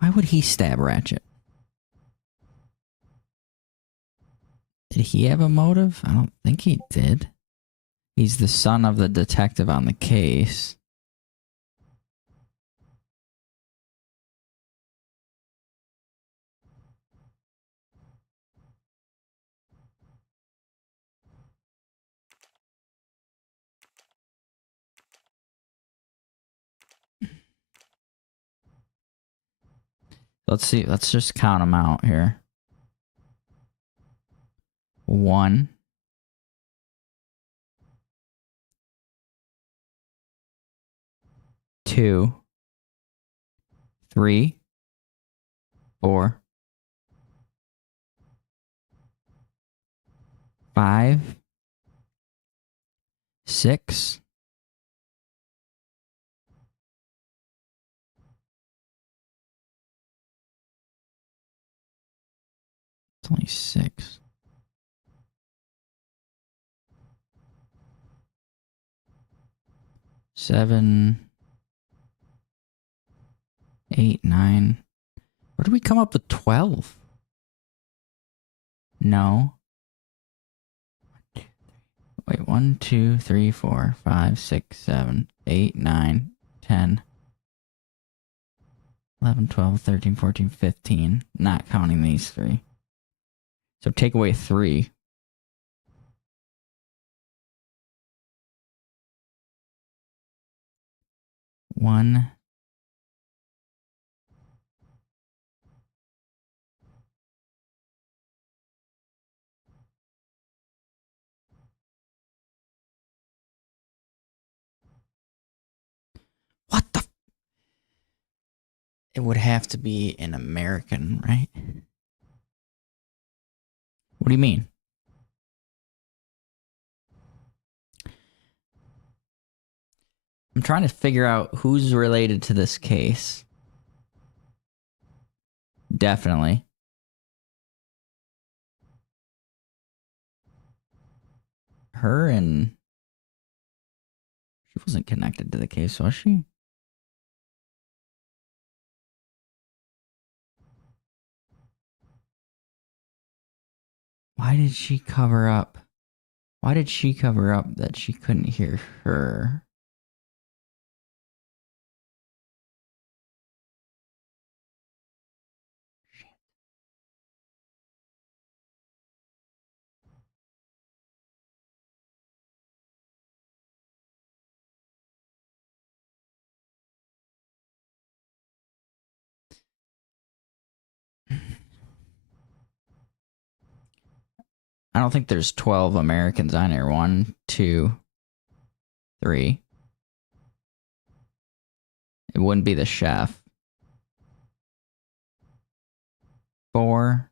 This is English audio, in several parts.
Why would he stab Ratchet? Did he have a motive? I don't think he did. He's the son of the detective on the case. Let's see. Let's just count them out here. 1, 2, 3, 4, 5, 6, 26. 7, 8, 9. Where did we come up with 12? No. Wait, 1, 2, 3, 4, 5, 6, 7, 8, 9, 10, 11, 12, 13, 14, 15. Not counting these 3. So take away 3. One. What the? It would have to be an American, right? What do you mean? I'm trying to figure out who's related to this case. Definitely. Her and... She wasn't connected to the case, was she? Why did she cover up? Why did she cover up that she couldn't hear her? I don't think there's 12 Americans on here. 1, 2, 3. It wouldn't be the chef. 4,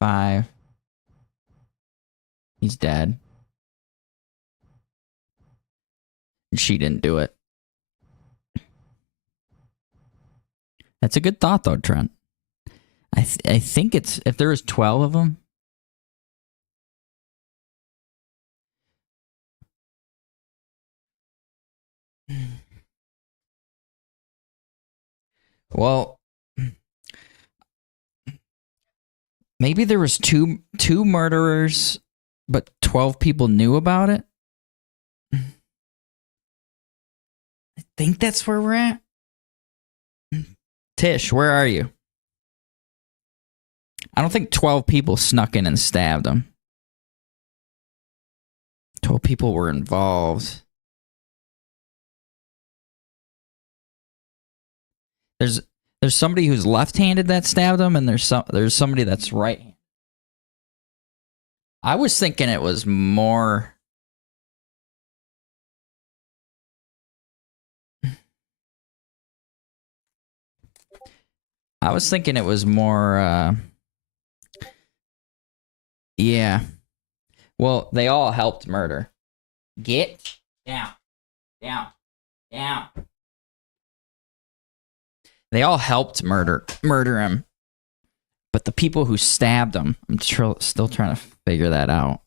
5. He's dead. She didn't do it. That's a good thought, though, Trent. I think it's... If there was 12 of them... Well... Maybe there was two murderers, but 12 people knew about it? I think that's where we're at. Tish, where are you? I don't think 12 people snuck in and stabbed him. 12 people were involved. There's somebody who's left-handed that stabbed him, and there's somebody that's right. I was thinking it was more... I was thinking it was more... Yeah. Well, they all helped murder. Get down. Down. Down. They all helped murder him. But the people who stabbed him, I'm still trying to figure that out.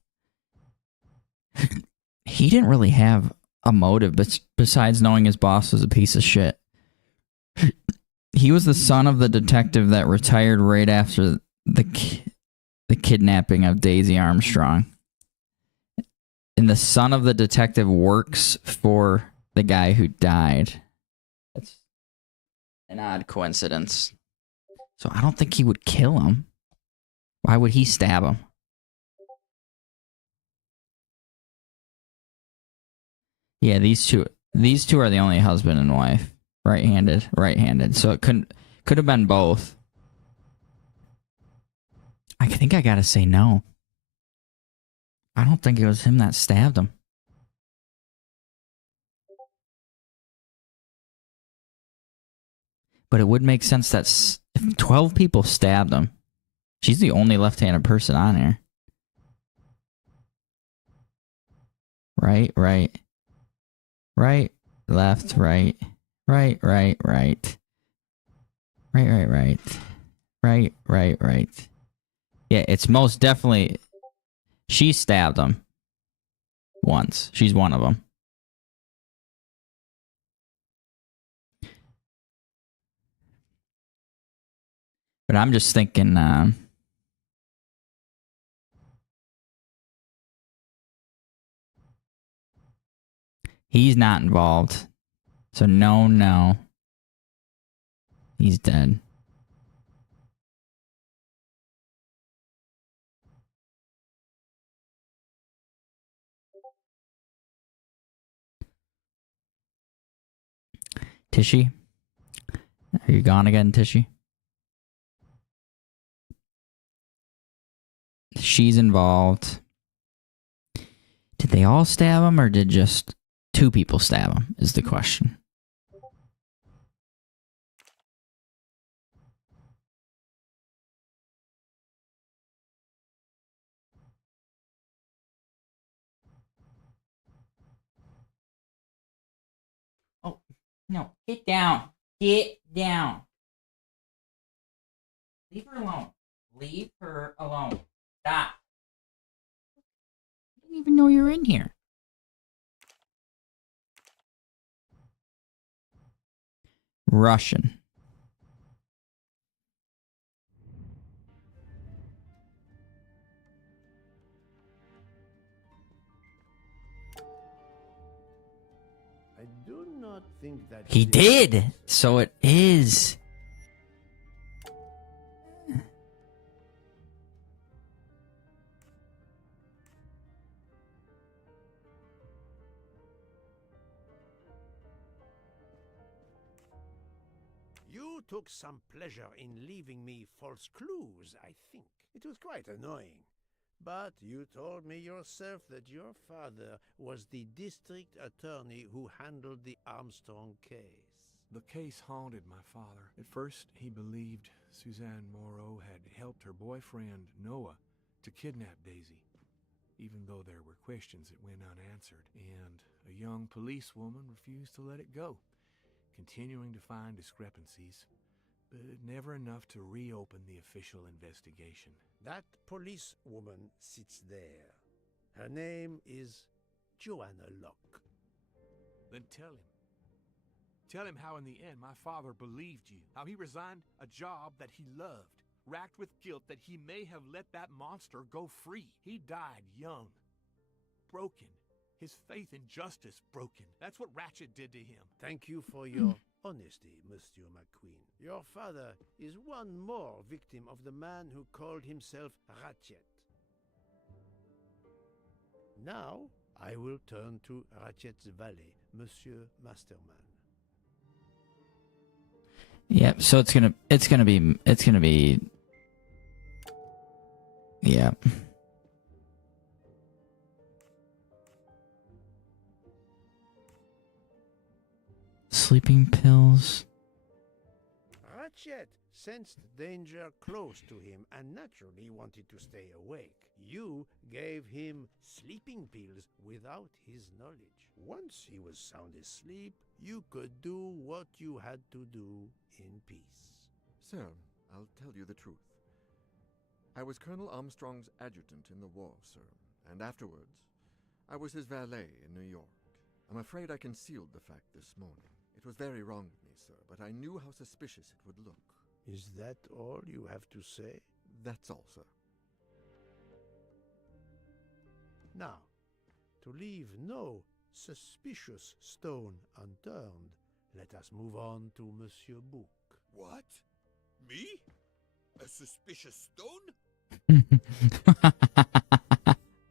He didn't really have a motive besides knowing his boss was a piece of shit. He was the son of the detective that retired right after the kidnapping of Daisy Armstrong. And the son of the detective works for the guy who died. That's an odd coincidence. So I don't think he would kill him. Why would he stab him? Yeah, these two are the only husband and wife. Right-handed. So it could have been both. I think I gotta say no. I don't think it was him that stabbed him. But it would make sense that if 12 people stabbed him, she's the only left-handed person on here. Right, left, right. Right. Yeah, it's most definitely she stabbed him once. She's one of them. But I'm just thinking he's not involved. So no. He's dead. Tishy? Are you gone again, Tishy? She's involved. Did they all stab him or did just 2 people stab him is the question. Oh, no. Get down. Get down. Leave her alone. Leave her alone. Stop. I didn't even know you were in here. Russian. I do not think that He did. So it is. You took some pleasure in leaving me false clues, I think. It was quite annoying. But you told me yourself that your father was the district attorney who handled the Armstrong case. The case haunted my father. At first, he believed Suzanne Moreau had helped her boyfriend, Noah, to kidnap Daisy, even though there were questions that went unanswered, and a young policewoman refused to let it go, continuing to find discrepancies, but never enough to reopen the official investigation. That policewoman sits there. Her name is Joanna Locke. Then tell him. Tell him how in the end my father believed you, how he resigned a job that he loved, racked with guilt that he may have let that monster go free. He died young, broken, his faith in justice broken. That's what Ratchet did to him. Thank you for your honesty, Monsieur McQueen. Your father is one more victim of the man who called himself Ratchet. Now, I will turn to Ratchet's valet, Monsieur Masterman. Yep, so it's gonna be yeah. Sleeping pills. Ratchet sensed danger close to him and naturally wanted to stay awake. You gave him sleeping pills without his knowledge. Once he was sound asleep, you could do what you had to do in peace. Sir, I'll tell you the truth. I was Colonel Armstrong's adjutant in the war, sir, and afterwards, I was his valet in New York. I'm afraid I concealed the fact this morning. It It was very wrong of me, sir, but I knew how suspicious it would look. Is that all you have to say? That's all, sir. Now, to leave no suspicious stone unturned, let us move on to Monsieur Book. What? Me? A suspicious stone?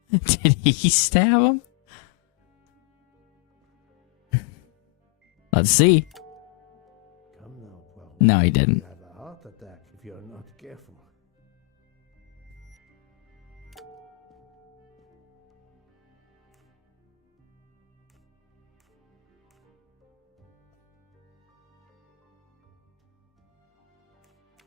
Did he stab him? Let's see. Come now, Poirot. No, he didn't. You'll have a heart attack if you're not careful.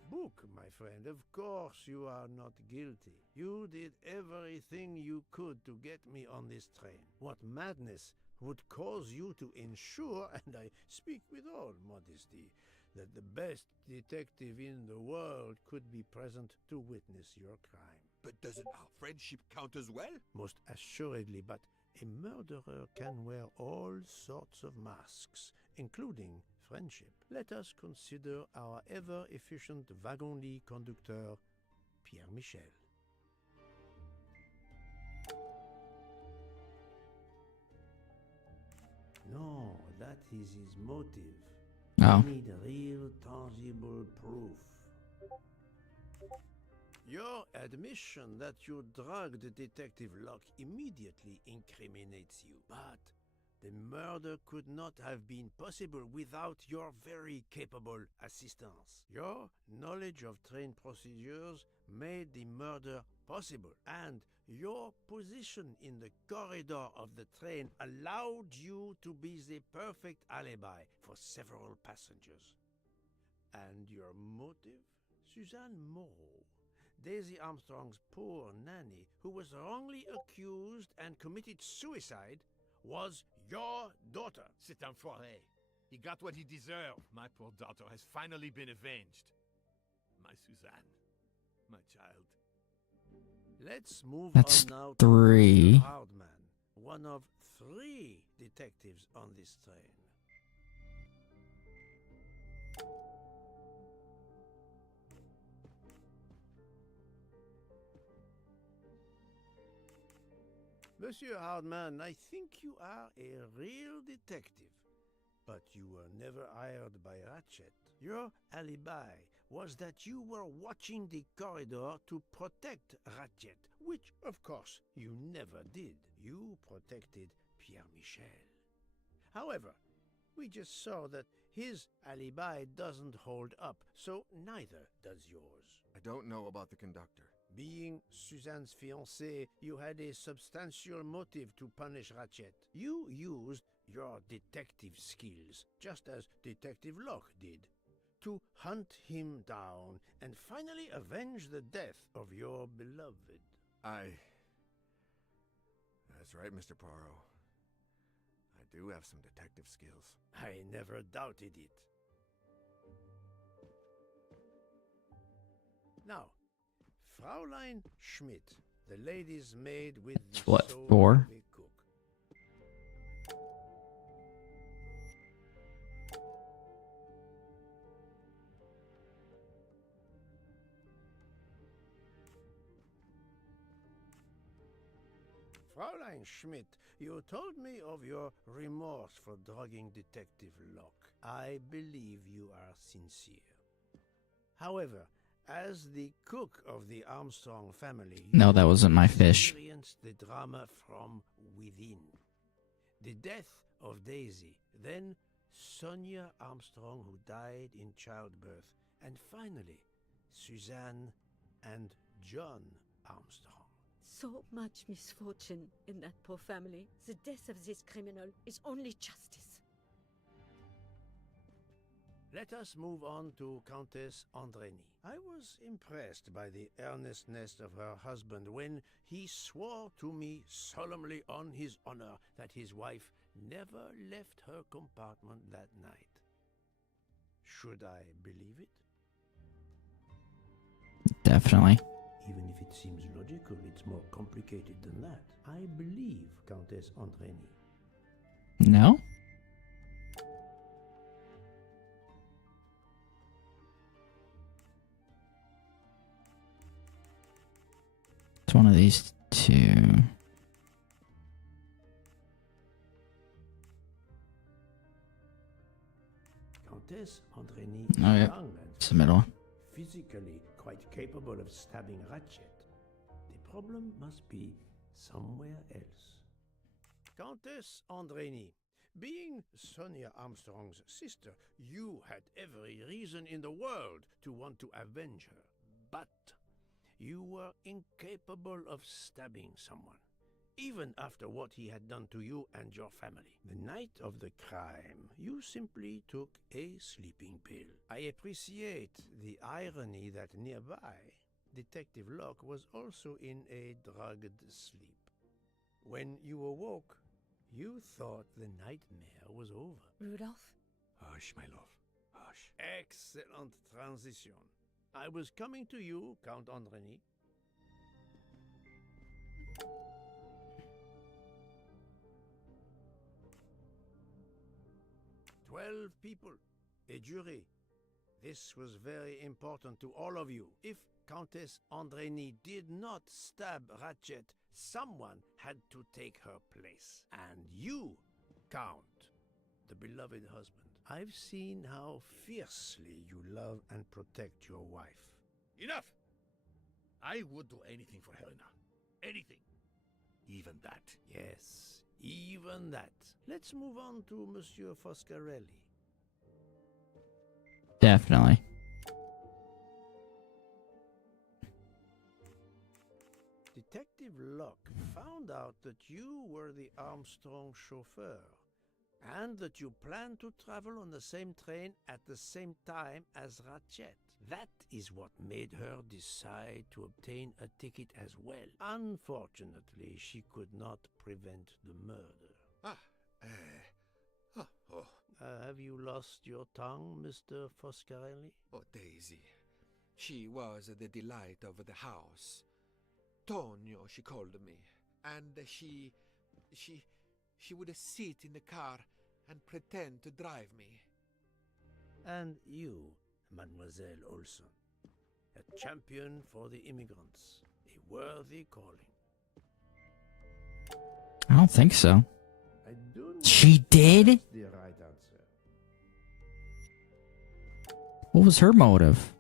Book, my friend, of course you are not guilty. You did everything you could to get me on this train. What madness would cause you to ensure, and I speak with all modesty, that the best detective in the world could be present to witness your crime? But doesn't our friendship count as well? Most assuredly, but a murderer can wear all sorts of masks, including friendship. Let us consider our ever-efficient wagon-lit conductor, Pierre Michel. No, that is his motive. Oh. We need real, tangible proof. Your admission that you drugged Detective Locke immediately incriminates you. But the murder could not have been possible without your very capable assistance. Your knowledge of train procedures made the murder possible, and your position in the corridor of the train allowed you to be the perfect alibi for several passengers. And your motive? Suzanne Moreau, Daisy Armstrong's poor nanny, who was wrongly accused and committed suicide, was your daughter. C'est un foiré. He got what he deserved. My poor daughter has finally been avenged. My Suzanne. My child. Let's move That's on now 3. to Mr. Hardman, one of 3 detectives on this train. Monsieur Hardman, I think you are a real detective, but you were never hired by Ratchet. Your alibi was that you were watching the corridor to protect Ratchet, which, of course, you never did. You protected Pierre Michel. However, we just saw that his alibi doesn't hold up, so neither does yours. I don't know about the conductor. Being Suzanne's fiancé, you had a substantial motive to punish Ratchet. You used your detective skills, just as Detective Locke did, to hunt him down and finally avenge the death of your beloved. That's right, Mr. Poirot. I do have some detective skills. I never doubted it. Now, Fraulein Schmidt, the lady's maid with the What, soul 4? of a cook. Fraulein Schmidt, you told me of your remorse for drugging Detective Locke. I believe you are sincere. However, as the cook of the Armstrong family, No, you that wasn't my fish. experienced the drama from within. The death of Daisy, then Sonia Armstrong, who died in childbirth, and finally Suzanne and John Armstrong. So much misfortune in that poor family. The death of this criminal is only justice. Let us move on to Countess Andreni. I was impressed by the earnestness of her husband when he swore to me solemnly on his honor that his wife never left her compartment that night. Should I believe it? Definitely. Even if it seems logical, it's more complicated than that. I believe Countess Andreni. No? one of these two. Countess Andreni Oh, yeah. young and It's the middle one. physically quite capable of stabbing Ratchet. The problem must be somewhere else. Countess Andreni, being Sonia Armstrong's sister, you had every reason in the world to want to avenge her. But you were incapable of stabbing someone, even after what he had done to you and your family. The night of the crime, you simply took a sleeping pill. I appreciate the irony that nearby, Detective Locke was also in a drugged sleep. When you awoke, you thought the nightmare was over. Rudolph? Hush, my love. Hush. Excellent transition. I was coming to you, Count Andreni. "12 people, a jury. This was very important to all of you. If Countess Andreni did not stab Ratchet, someone had to take her place. And you, Count, the beloved husband. I've seen how fiercely you love and protect your wife. Enough! I would do anything for Helena. Anything. Even that. Yes, even that. Let's move on to Monsieur Foscarelli. Definitely. Detective Locke found out that you were the Armstrong chauffeur and that you planned to travel on the same train at the same time as Ratchet. That is what made her decide to obtain a ticket as well. Unfortunately, she could not prevent the murder. Have you lost your tongue, Mr. Foscarelli? Oh, Daisy. She was the delight of the house. Tonio, she called me. And she would sit in the car and pretend to drive me. And you, Mademoiselle Olson, a champion for the immigrants, a worthy calling. I don't think so. I do not She did? that's the right answer. What was her motive?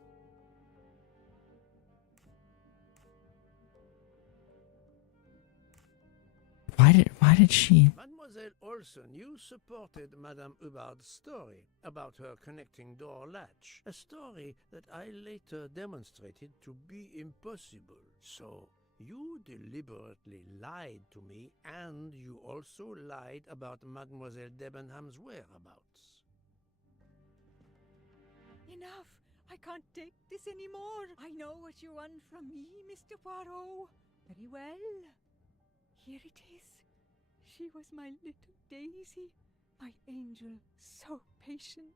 Why did she? Mademoiselle Olson, you supported Madame Hubbard's story about her connecting door latch, a story that I later demonstrated to be impossible. So, you deliberately lied to me, and you also lied about Mademoiselle Debenham's whereabouts. Enough! I can't take this anymore. I know what you want from me, Mr. Poirot. Very well. Here it is. She was my little Daisy, my angel, so patient.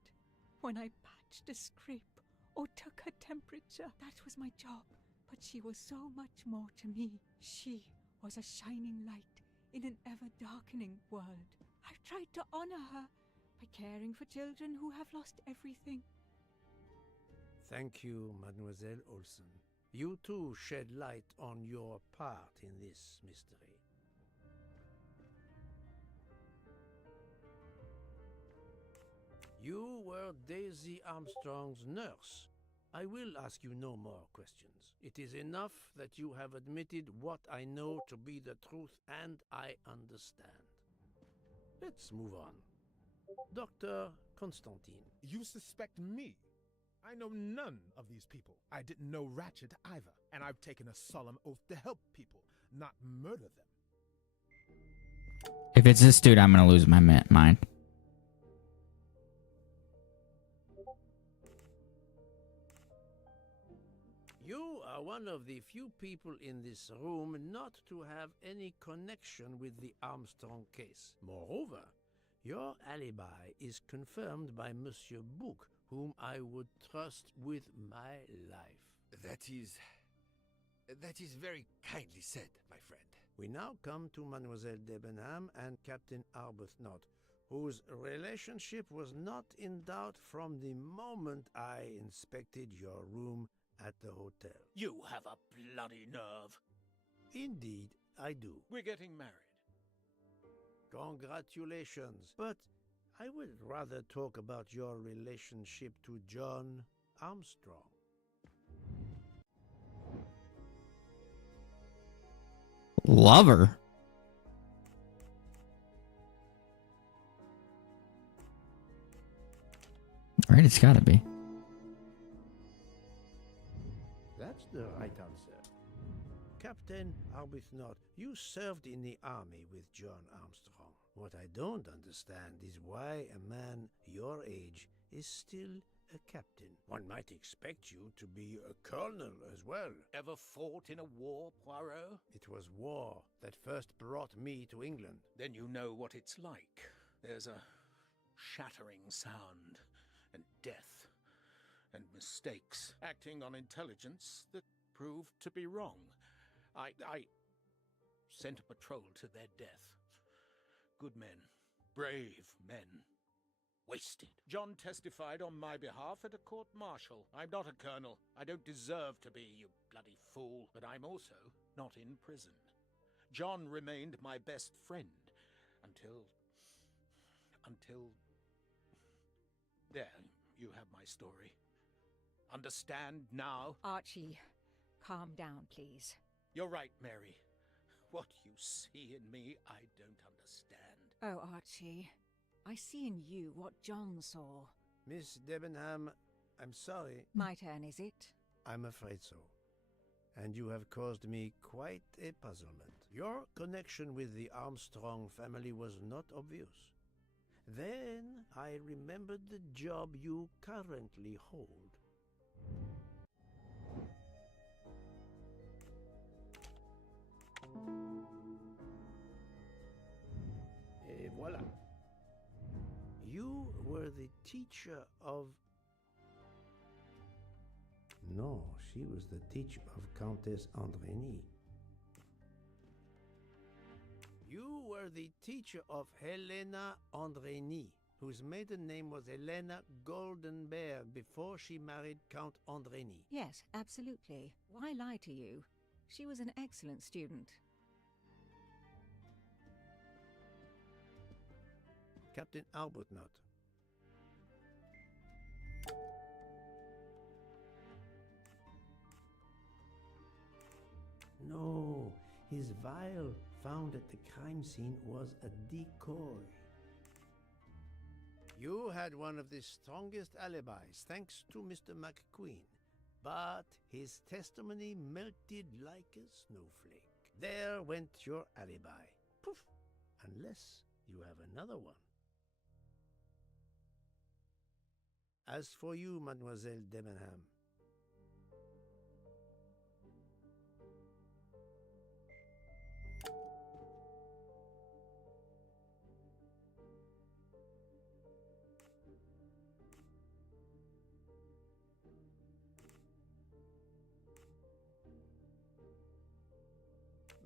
When I patched a scrape or took her temperature, that was my job. But she was so much more to me. She was a shining light in an ever-darkening world. I've tried to honor her by caring for children who have lost everything. Thank you, Mademoiselle Olson. You too shed light on your part in this mystery. You were Daisy Armstrong's nurse. I will ask you no more questions. It is enough that you have admitted what I know to be the truth, and I understand. Let's move on. Dr. Constantine. You suspect me? I know none of these people. I didn't know Ratchet either, and I've taken a solemn oath to help people, not murder them. If it's this dude, I'm gonna lose my mind. You are one of the few people in this room not to have any connection with the Armstrong case. Moreover, your alibi is confirmed by Monsieur Bouc, whom I would trust with my life. That is very kindly said, my friend. We now come to Mademoiselle Debenham and Captain Arbuthnot, whose relationship was not in doubt from the moment I inspected your room at the hotel. You have a bloody nerve. Indeed, I do. We're getting married. Congratulations. But I would rather talk about your relationship to John Armstrong. Lover. Right, it's gotta be. That's the right answer. Captain Arbuthnot, you served in the army with John Armstrong. What I don't understand is why a man your age is still a captain. One might expect you to be a colonel as well. Ever fought in a war, Poirot? It was war that first brought me to England. Then you know what it's like. There's a shattering sound, and death, and mistakes, acting on intelligence that proved to be wrong. I sent a patrol to their death. Good men, brave men, wasted. John testified on my behalf at a court-martial. I'm not a colonel. I don't deserve to be, you bloody fool. But I'm also not in prison. John remained my best friend until... There, you have my story. Understand now? Archie, calm down, please. You're right, Mary. What you see in me, I don't understand. Oh, Archie, I see in you what John saw. Miss Debenham, I'm sorry. My turn, is it? I'm afraid so. And you have caused me quite a puzzlement. Your connection with the Armstrong family was not obvious. Then I remembered the job you currently hold. Et voilà. You were the teacher of... No, she was the teacher of Countess Andrény. You were the teacher of Helena Andrény, whose maiden name was Helena Goldenberg before she married Count Andrény. Yes, absolutely. Why lie to you? She was an excellent student. Captain Arbuthnot. No, his vial found at the crime scene was a decoy. You had one of the strongest alibis, thanks to Mr. McQueen. But his testimony melted like a snowflake. There went your alibi. Poof! Unless you have another one. As for you, Mademoiselle Debenham,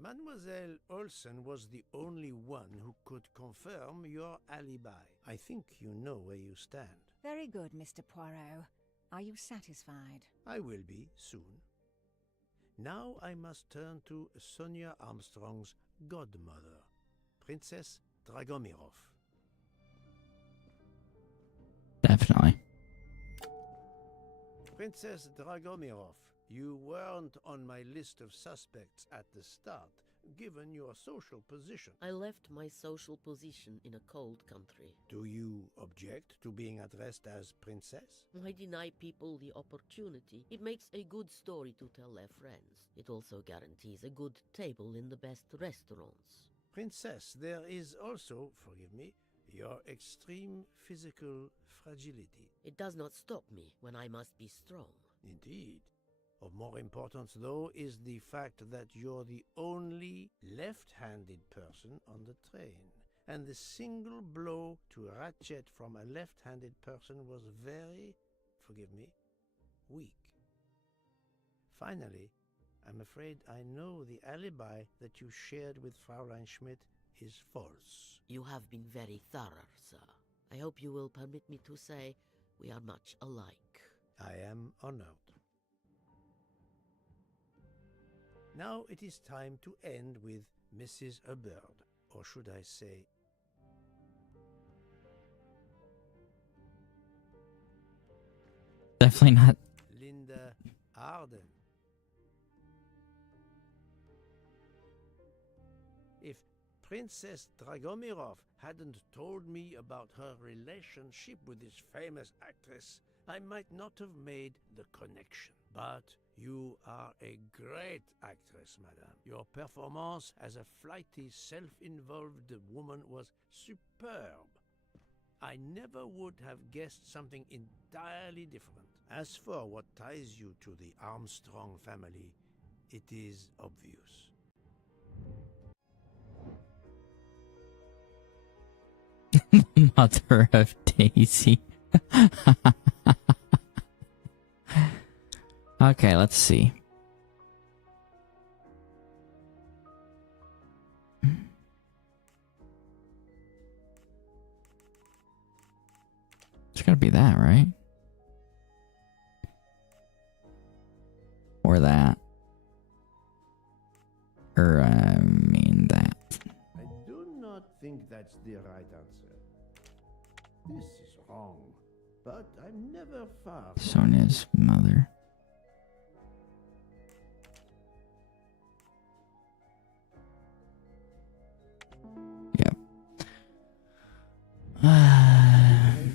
Mademoiselle Olsen was the only one who could confirm your alibi. I think you know where you stand. Very good, Mr. Poirot. Are you satisfied? I will be soon. Now I must turn to Sonia Armstrong's godmother, Princess Dragomirov. Definitely. Princess Dragomirov, you weren't on my list of suspects at the start, given your social position. I left my social position in a cold country. Do you object to being addressed as Princess? I deny people the opportunity. It makes a good story to tell their friends. It also guarantees a good table in the best restaurants. Princess, there is also, forgive me, your extreme physical fragility. It does not stop me when I must be strong. Indeed. Of more importance, though, is the fact that you're the only left-handed person on the train. And the single blow to ratchet from a left-handed person was very, forgive me, weak. Finally, I'm afraid I know the alibi that you shared with Fraulein Schmidt is false. You have been very thorough, sir. I hope you will permit me to say we are much alike. I am honored. Now it is time to end with Mrs. Hubbard, or should I say, Definitely not. Linda Arden. If Princess Dragomirov hadn't told me about her relationship with this famous actress, I might not have made the connection. But you are a great actress, madame. Your performance as a flighty, self-involved woman was superb. I never would have guessed something entirely different. As for what ties you to the Armstrong family, it is obvious. Mother of Daisy. Okay, let's see. It's gotta be that, right? Or that. Or, I mean that. I do not think that's the right answer. This is wrong, but I'm never far from Sonia's mother. Yep.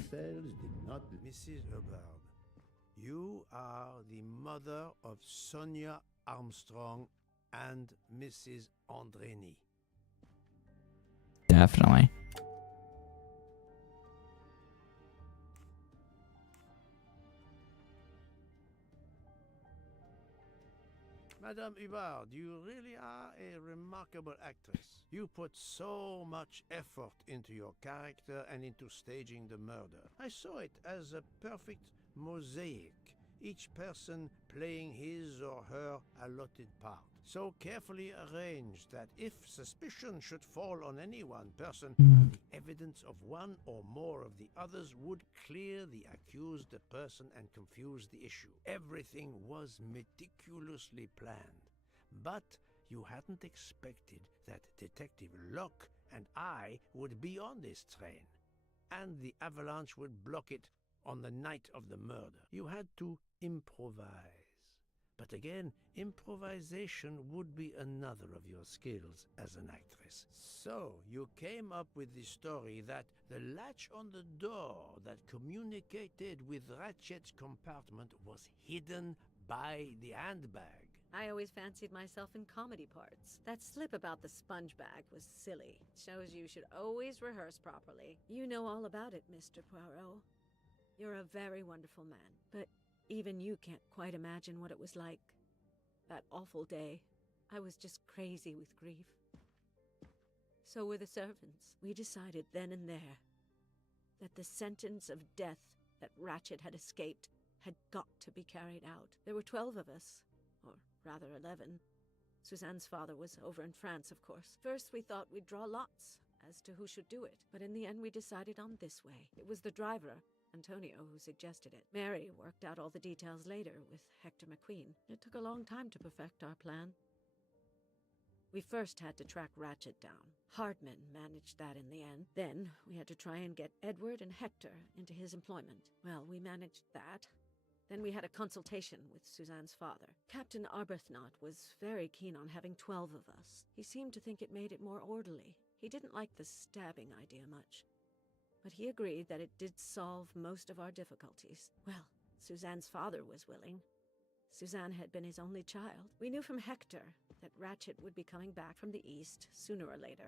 Cells did not. Mrs. Hubbard, you are the mother of Sonia Armstrong and Mrs. Andreni. Definitely. Madame Hubbard, you really are a remarkable actress. You put so much effort into your character and into staging the murder. I saw it as a perfect mosaic, each person playing his or her allotted part. So carefully arranged that if suspicion should fall on any one person, the evidence of one or more of the others would clear the accused person and confuse the issue. Everything was meticulously planned. But you hadn't expected that Detective Locke and I would be on this train, and the avalanche would block it on the night of the murder. You had to improvise. But again, improvisation would be another of your skills as an actress. So you came up with the story that the latch on the door that communicated with Ratchet's compartment was hidden by the handbag. I always fancied myself in comedy parts. That slip about the sponge bag was silly. Shows you should always rehearse properly. You know all about it, Mr. Poirot. You're a very wonderful man, but even you can't quite imagine what it was like. That awful day. I was just crazy with grief. So were the servants. We decided then and there that the sentence of death that Ratchet had escaped had got to be carried out. There were 12 of us, or rather 11. Suzanne's father was over in France, of course. First we thought we'd draw lots as to who should do it, but in the end we decided on this way. It was the driver, Antonio, who suggested it. Mary worked out all the details later with Hector McQueen. It took a long time to perfect our plan. We first had to track Ratchet down. Hardman managed that in the end. Then we had to try and get Edward and Hector into his employment. Well, we managed that. Then we had a consultation with Suzanne's father. Captain Arbuthnot was very keen on having 12 of us. He seemed to think it made it more orderly. He didn't like the stabbing idea much, but he agreed that it did solve most of our difficulties. Well, Suzanne's father was willing. Suzanne had been his only child. We knew from Hector that Ratchet would be coming back from the east sooner or later.